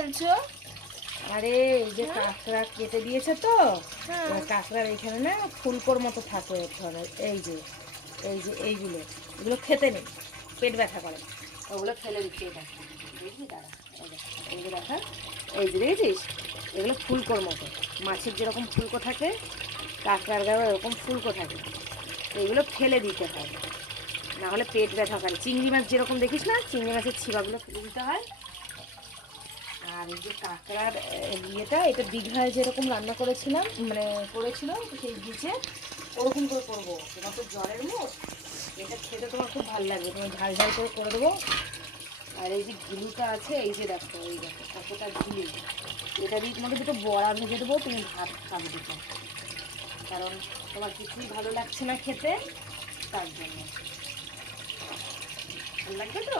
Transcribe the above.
ফেলছো? আরে এই যে কাঁকড়া কেটে দিয়েছে তো, কাঁকড়ার এখানে না ফুলকোর মতো থাকে এক ধরনের। এইগুলো এগুলো খেতে নেই, পেট ব্যথা করে, ওগুলো ফেলে দিচ্ছি। এটা বুঝলি, দাঁড়া, এই যে দেখা, এই যে দেখেছিস, এগুলো ফুলকোর মতো, মাছের যেরকম ফুলকো থাকে কাঁকড়ার গায়ে এরকম ফুলকো থাকে, এইগুলো ফেলে দিতে হয়, না হলে পেট ব্যথা করে। চিংড়ি মাছ যেরকম দেখিস না, চিংড়ি মাছের ছিপাগুলো ফেলে দিতে হয়। আর এই যে কাঁকড়ার ইয়েটা, এটা দীঘায় যেরকম রান্না করেছিলাম, মানে করেছিল সেই বিচে, ওরকম করে করবো। তোমার তো জ্বরের মুখ, এটা খেতে তোমার খুব ভালো লাগবে, তুমি ঝাল ঝাল করে দেবো। আর এই যে ঘিলুটা আছে, এই যে দেখো, এই দেখো কতটা ঘিলু, এটা দিয়ে তোমাকে দুটো বড়া ভেজে দেবো, তুমি ভাত খাবে দুটো, কারণ তোমার কিছুই ভালো লাগছে না খেতে, তার জন্য। ভালো লাগবে তো?